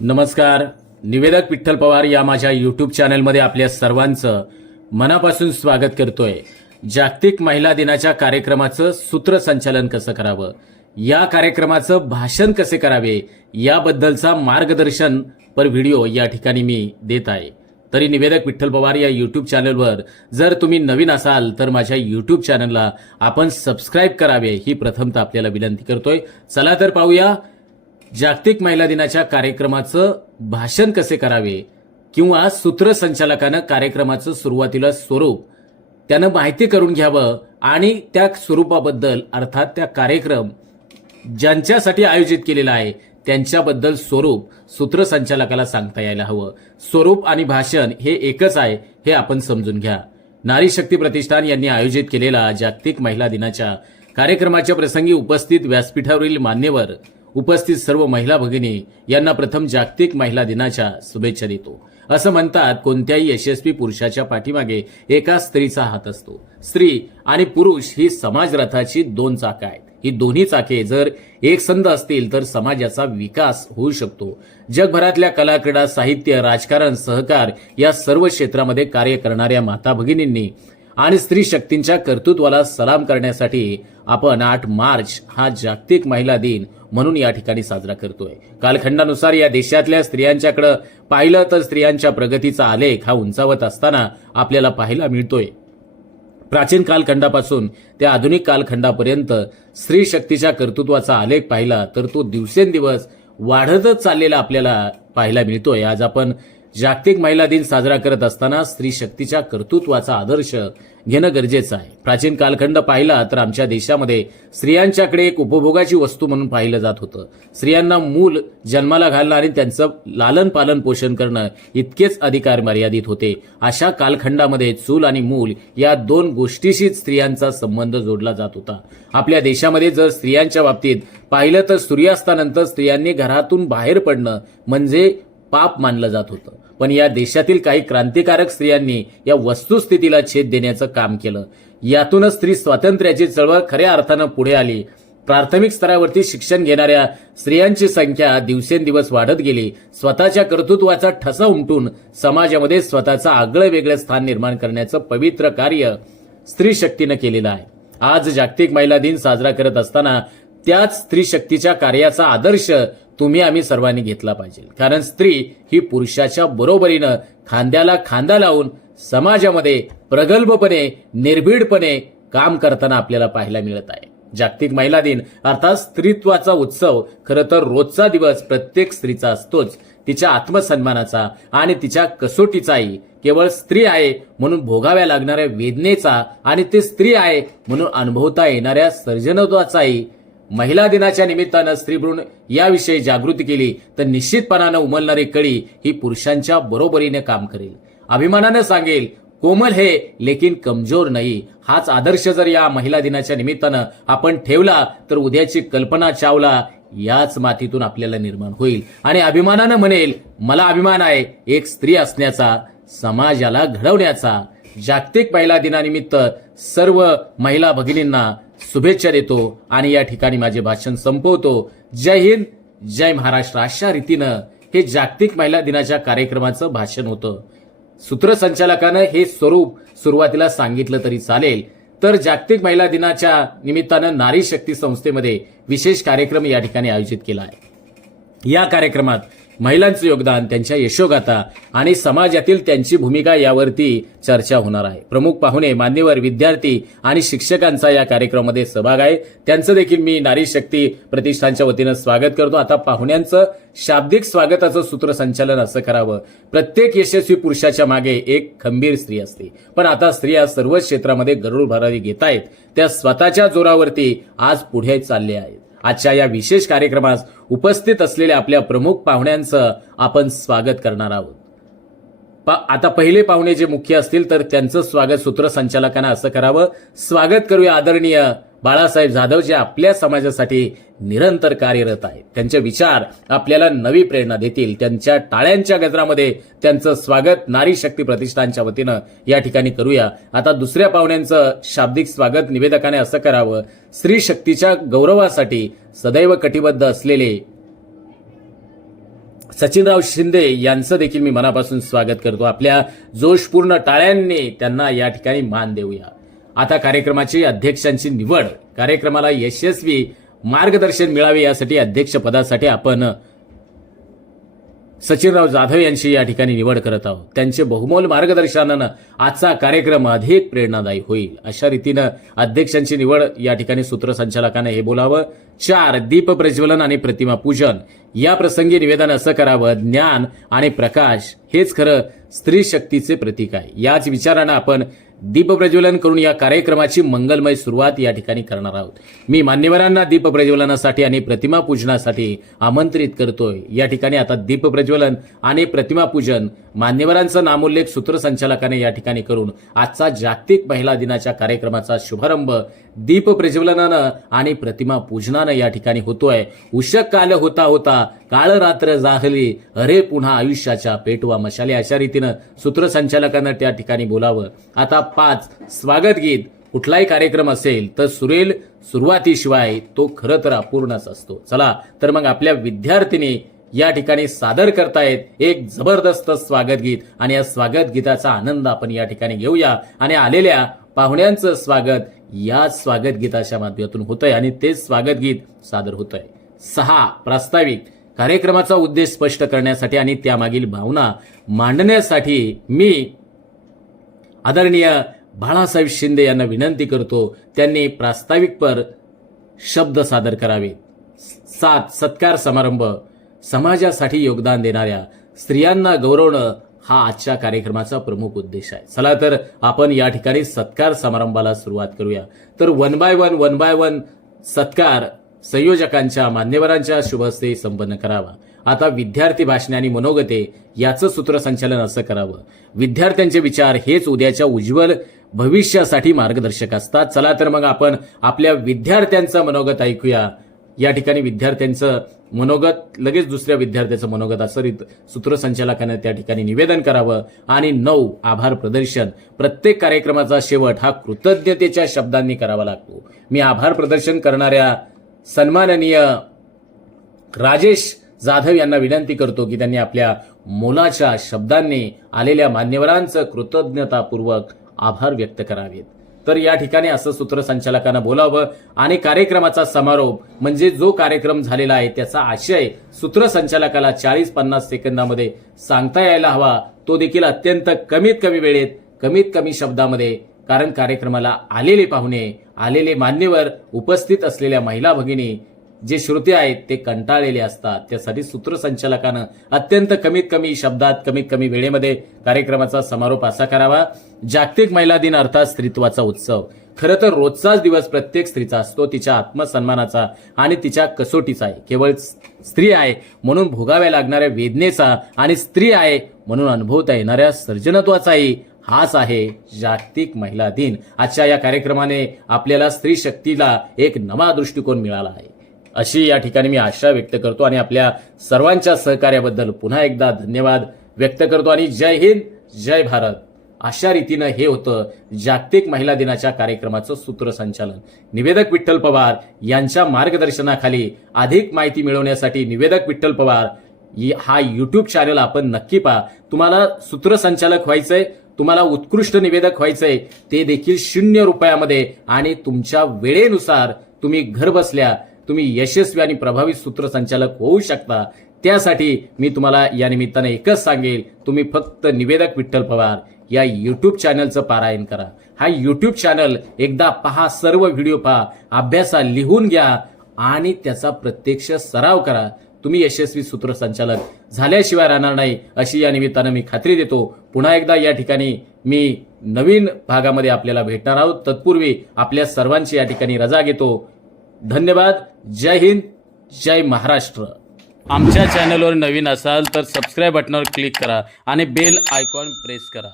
नमस्कार. निवेदक विठ्ठल पवार या माझ्या यूट्यूब चॅनलमध्ये आपल्या सर्वांचं मनापासून स्वागत करतोय. जागतिक महिला दिनाच्या कार्यक्रमाचं सूत्रसंचालन कसं करावं, या कार्यक्रमाचं भाषण कसे करावे याबद्दलचा मार्गदर्शन पर व्हिडिओ या ठिकाणी मी देत आहे. तरी निवेदक विठ्ठल पवार या यूट्यूब चॅनलवर जर तुम्ही नवीन असाल तर माझ्या यूट्यूब चॅनलला आपण सबस्क्राईब करावे ही प्रथमतः आपल्याला विनंती करतोय. चला तर पाहूया जागतिक महिला दिनाच्या कार्यक्रमाचं भाषण कसे करावे किंवा सूत्रसंचालकानं कार्यक्रमाचं सुरुवातीला स्वरूप त्यानं माहिती करून घ्यावं आणि त्या स्वरूपाबद्दल अर्थात त्या कार्यक्रम ज्यांच्यासाठी आयोजित केलेला आहे त्यांच्याबद्दल स्वरूप सूत्रसंचालकाला सांगता यायला हवं. स्वरूप आणि भाषण हे एकच आहे हे आपण समजून घ्या. नारी शक्ती प्रतिष्ठान यांनी आयोजित केलेला जागतिक महिला दिनाच्या कार्यक्रमाच्या प्रसंगी उपस्थित व्यासपीठावरील मान्यवर, उपस्थित सर्व महिला भगिनी यांना प्रथम जागतिक महिला दिनाच्या शुभेच्छा देतो. असं म्हणतात, कोणत्याही यशस्वी पुरुषाच्या पाठीमागे एका स्त्रीचा हात असतो. स्त्री आणि पुरुष ही समाजरथाची दोन चाकं आहेत. ही दोन्ही चाके जर एकसंध असतील तर समाजाचा विकास होऊ शकतो. जगभरातल्या कला, क्रीडा, साहित्य, राजकारण, सहकार या सर्व क्षेत्रामध्ये कार्य करणाऱ्या माता भगिनींनी आणि स्त्री शक्तींच्या कर्तृत्वाला सलाम करण्यासाठी आपण 8 मार्च हा जागतिक महिला दिन म्हणून या ठिकाणी साजरा करतोय. कालखंडानुसार या देशातल्या स्त्रियांच्याकडे पाहिलं तर स्त्रियांच्या प्रगतीचा आलेख हा उंचावत असताना आपल्याला पाहायला मिळतोय. प्राचीन कालखंडापासून ते आधुनिक कालखंडापर्यंत स्त्री शक्तीच्या कर्तृत्वाचा आलेख पाहिला तर तो दिवसेंदिवस वाढतच चाललेला आपल्याला पाहायला मिळतोय. आज आपण जागतिक महिला दिन साजरा करत असताना स्त्री शक्तीच्या कर्तृत्वाचा आदर्श घेणं गरजेचं आहे. प्राचीन कालखंड पाहिला तर आमच्या देशामध्ये स्त्रियांच्याकडे एक उपभोगाची वस्तू म्हणून पाहिलं जात होतं. स्त्रियांना मूल जन्माला घालणं आणि त्यांचं लालन पालन पोषण करणं इतकेच अधिकार मर्यादित होते. अशा कालखंडामध्ये चूल आणि मूल या दोन गोष्टीशीच स्त्रियांचा संबंध जोडला जात होता. आपल्या देशामध्ये जर स्त्रियांच्या बाबतीत पाहिलं तर सूर्यास्तानंतर स्त्रियांनी घरातून बाहेर पडणं म्हणजे पाप मानलं जात होतं. पण या देशातील काही क्रांतिकारक स्त्रियांनी या वस्तुस्थितीला छेद देण्याचं काम केलं. यातूनच स्त्री स्वातंत्र्याची चळवळ खऱ्या अर्थानं पुढे आली. प्राथमिक स्तरावरती शिक्षण घेणाऱ्या स्त्रियांची संख्या दिवसेंदिवस वाढत गेली. स्वतःच्या कर्तृत्वाचा ठसा उमटून समाजामध्ये स्वतःचं आगळं वेगळं स्थान निर्माण करण्याचं पवित्र कार्य स्त्री शक्तीनं केलेलं आहे. आज जागतिक महिला दिन साजरा करत असताना त्याच स्त्री शक्तीच्या कार्याचा आदर्श तुम्ही आम्ही सर्वांनी घेतला पाहिजे. कारण स्त्री ही पुरुषाच्या बरोबरीनं खांद्याला खांदा लावून समाजामध्ये प्रगल्भपणे, निर्भीडपणे काम करताना आपल्याला पाहायला मिळत आहे. जागतिक महिला दिन अर्थात स्त्रीत्वाचा उत्सव खरं तर रोजचा दिवस प्रत्येक स्त्रीचा असतोच. तिच्या आत्मसन्मानाचा आणि तिच्या कसोटीचाही, केवळ स्त्री आहे म्हणून भोगाव्या लागणाऱ्या वेदनेचा आणि ती स्त्री आहे म्हणून अनुभवता येणाऱ्या सर्जनत्वाचाही. महिला दिनाच्या निमित्तानं स्त्रीभ्रूण याविषयी जागृती केली तर निश्चितपणानं उमलणारी कळी ही पुरुषांच्या बरोबरीने काम करेल. अभिमानानं सांगेल, कोमल है लेकिन कमजोर नाही. हाच आदर्श जर या महिला दिनाच्या निमित्तानं आपण ठेवला तर उद्याची कल्पना चावला याच मातीतून आपल्याला निर्माण होईल आणि अभिमानानं म्हणेल, मला अभिमान आहे एक स्त्री असण्याचा, समाजाला घडवण्याचा. जागतिक महिला दिनानिमित्त सर्व महिला भगिनींना शुभेच्छा देतो आणि या ठिकाणी माझे भाषण संपवतो. जय हिंद, जय महाराष्ट्र. अशा रीतीनं हे जागतिक महिला दिनाच्या कार्यक्रमाचं भाषण होतं. सूत्रसंचालकानं हे स्वरूप सुरुवातीला सांगितलं तरी चालेल. तर जागतिक महिला दिनाच्या निमित्तानं नारी शक्ती संस्थेमध्ये विशेष कार्यक्रम या ठिकाणी आयोजित केला आहे. या कार्यक्रमात महिलांचं योगदान, त्यांच्या यशोगाथा आणि समाजातील त्यांची भूमिका यावरती चर्चा होणार आहे. प्रमुख पाहुणे, मान्यवर, विद्यार्थी आणि शिक्षकांचा या कार्यक्रमामध्ये सहभाग आहे. त्यांचं देखील मी नारी शक्ती प्रतिष्ठानच्या वतीनं स्वागत करतो. आता पाहुण्यांचं शाब्दिक स्वागताचं सूत्रसंचालन असं करावं. प्रत्येक यशस्वी पुरुषाच्या मागे एक खंबीर स्त्री असते, पण आता स्त्रिया सर्व क्षेत्रामध्ये गरुड भरारी घेत आहेत. त्या स्वतःच्या जोरावरती आज पुढे चालले आहेत. आजच्या या विशेष कार्यक्रमास उपस्थित असलेल्या आपल्या प्रमुख पाहुण्यांचं आपण स्वागत करणार आहोत. आता पहिले पाहुणे जे मुख्य असतील तर त्यांचं स्वागत सूत्रसंचालकांना असं करावं. स्वागत करूया आदरणीय बाळासाहेब जाधव, जे आपल्या समाजासाठी निरंतर कार्यरत आहेत. त्यांचे विचार आपल्याला नवी प्रेरणा देतील. त्यांच्या टाळ्यांच्या गजरामध्ये त्यांचं स्वागत नारी शक्ती प्रतिष्ठानच्या वतीनं या ठिकाणी करूया. आता दुसऱ्या पाहुण्यांचं शाब्दिक स्वागत निवेदकाने असं करावं. स्त्री शक्तीच्या गौरवासाठी सदैव कटिबद्ध असलेले सचिनराव शिंदे यांचं देखील मी मनापासून स्वागत करतो. आपल्या जोशपूर्ण टाळ्यांनी त्यांना या ठिकाणी मान देऊया. आता कार्यक्रमाची अध्यक्षांची निवड, कार्यक्रमाला यशस्वी मार्गदर्शन मिळावे यासाठी अध्यक्षपदासाठी आपण सचिनराव जाधव यांची या ठिकाणी निवड करत आहोत. त्यांचे बहुमोल मार्गदर्शनानं आजचा कार्यक्रम अधिक प्रेरणादायी होईल अशा रीतीनं अध्यक्षांची निवड या ठिकाणी सूत्रसंचालकानं हे बोलावं. 4 दीप प्रज्वलन आणि प्रतिमा पूजन या प्रसंगी निवेदन असं करावं, ज्ञान आणि प्रकाश हेच खरं स्त्री शक्तीचे प्रतीक आहे. याच विचारानं आपण दीप प्रज्वलन करून या कार्यक्रमाची मंगलमय सुरुवात या ठिकाणी करणार आहोत. मी मान्यवरांना दीप प्रज्वलनासाठी आणि प्रतिमा पूजनासाठी आमंत्रित करतोय. या ठिकाणी आता दीप प्रज्वलन आणि प्रतिमा पूजन मान्यवरांचा नामोल्लेख सूत्रसंचालकाने या ठिकाणी करून आजचा जागतिक महिला दिनाच्या कार्यक्रमाचा शुभारंभ दीप प्रज्वलनानं आणि प्रतिमा पूजनानं या ठिकाणी होतोय. उशक काल होता होता काळ रात्र जाहली, अरे पुन्हा आयुष्याच्या पेटवा मशाले अशा रीतीनं सूत्रसंचालकांना त्या ठिकाणी बोलावं. आता 5 स्वागत गीत. कुठलाही कार्यक्रम असेल तर सुरेल सुरुवातीशिवाय तो खरं तर अपूर्णच असतो. चला तर मग आपल्या विद्यार्थिनी या ठिकाणी सादर करतायत एक जबरदस्त स्वागत गीत आणि या स्वागत गीताचा आनंद आपण या ठिकाणी घेऊया आणि आलेल्या पाहुण्यांचं स्वागत या स्वागत गीताच्या माध्यमातून होतंय आणि ते स्वागत गीत सादर होतंय. 6 प्रास्ताविक. कार्यक्रमाचा उद्देश स्पष्ट करण्यासाठी आणि त्यामागील भावना मांडण्यासाठी मी आदरणीय बाळासाहेब शिंदे यांना विनंती करतो त्यांनी प्रास्ताविकपर शब्द सादर करावेत. 7 सत्कार समारंभ. समाजासाठी योगदान देणाऱ्या स्त्रियांना गौरवणं हा आजच्या कार्यक्रमाचा प्रमुख उद्देश आहे. चला तर आपण या ठिकाणी सत्कार समारंभाला सुरुवात करूया. तर 1 बाय 1 सत्कार संयोजकांच्या मान्यवरांच्या शुभहस्ते संपन्न करावा. आता विद्यार्थी भाषणे आणि मनोगते याचं सूत्रसंचालन असं करावं. विद्यार्थ्यांचे विचार हेच उद्याच्या उज्ज्वल भविष्यासाठी मार्गदर्शक असतात. चला तर मग आपण आपल्या विद्यार्थ्यांचं मनोगत ऐकूया. या ठिकाणी विद्यार्थ्यांचं मनोगत लगेच दुसऱ्या विद्यार्थ्याचं मनोगत असं सूत्रसंचालकाने त्या ठिकाणी निवेदन करावं. आणि 9 आभार प्रदर्शन. प्रत्येक कार्यक्रमाचा शेवट हा कृतज्ञतेच्या शब्दांनी करावा लागतो. मी आभार प्रदर्शन करणाऱ्या सन्माननीय राजेश जाधव यांना विनंती करतो की त्यांनी आपल्या मोलाच्या शब्दांनी आलेल्या मान्यवरांचं कृतज्ञतापूर्वक आभार व्यक्त करावेत. तर या ठिकाणी असं सूत्रसंचालकांना बोलावं आणि कार्यक्रमाचा समारोप म्हणजे जो कार्यक्रम झालेला आहे त्याचा आशय सूत्रसंचालकाला 40-50 सेकंदामध्ये सांगता यायला हवा. तो देखील अत्यंत कमीत कमी वेळेत कमीत कमी शब्दामध्ये. कारण कार्यक्रमाला आलेले पाहुणे, आलेले मान्यवर, उपस्थित असलेल्या महिला भगिनी जे श्रोते आहेत ते कंटाळलेले असतात. त्यासाठी सूत्रसंचालकानं अत्यंत कमीत कमी शब्दात कमीत कमी वेळेमध्ये कार्यक्रमाचा समारोप असा करावा. जागतिक महिला दिन अर्थात स्त्रीत्वाचा उत्सव. खरं तर रोजचाच दिवस प्रत्येक स्त्रीचा असतो, तिच्या आत्मसन्मानाचा आणि तिच्या कसोटीचा आहे. केवळ स्त्री आहे म्हणून भोगाव्या लागणाऱ्या वेदनेचा आणि स्त्री आहे म्हणून अनुभवता येणाऱ्या सर्जनत्वाचाही हाच आहे जागतिक महिला दिन. आजच्या या कार्यक्रमाने आपल्याला स्त्री शक्तीला एक नवा दृष्टिकोन मिळाला आहे अशी या ठिकाणी मी आशा व्यक्त करतो आणि आपल्या सर्वांच्या सहकार्याबद्दल पुन्हा एकदा धन्यवाद व्यक्त करतो आणि जय हिंद जय भारत. अशा रीतीनं हे होतं जागतिक महिला दिनाच्या कार्यक्रमाचं सूत्रसंचालन. निवेदक विठ्ठल पवार यांच्या मार्गदर्शनाखाली अधिक माहिती मिळवण्यासाठी निवेदक विठ्ठल पवार हा YouTube चॅनल आपण नक्की पहा. तुम्हाला सूत्रसंचालक व्हायचंय, तुम्हाला उत्कृष्ट निवेदक व्हायचंय, ते देखील 0 रुपयामध्ये आणि तुमच्या वेळेनुसार तुम्ही घर बसल्या तुम्ही यशस्वी आणि प्रभावी सूत्रसंचालक होऊ शकता. त्यासाठी मी तुम्हाला या निमित्ताने एकच सांगेल, तुम्ही फक्त निवेदक विठ्ठल पवार या YouTube चॅनलचं पारायण करा. हा YouTube चॅनल एकदा पहा, सर्व व्हिडिओ पहा, अभ्यासा, लिहून घ्या आणि त्याचा प्रत्यक्ष सराव करा. तुम्ही यशस्वी सूत्रसंचालक झाल्याशिवाय राहणार नाही अशी या निमित्तानं मी खात्री देतो. पुन्हा एकदा या ठिकाणी मी नवीन भागामध्ये आपल्याला भेटणार आहोत. तत्पूर्वी आपल्या सर्वांची या ठिकाणी रजा घेतो. धन्यवाद. जय हिंद जय महाराष्ट्र. आमच्या चॅनलवर नवीन असाल तर सबस्क्राईब बटनावर क्लिक करा आणि बेल आयकॉन प्रेस करा.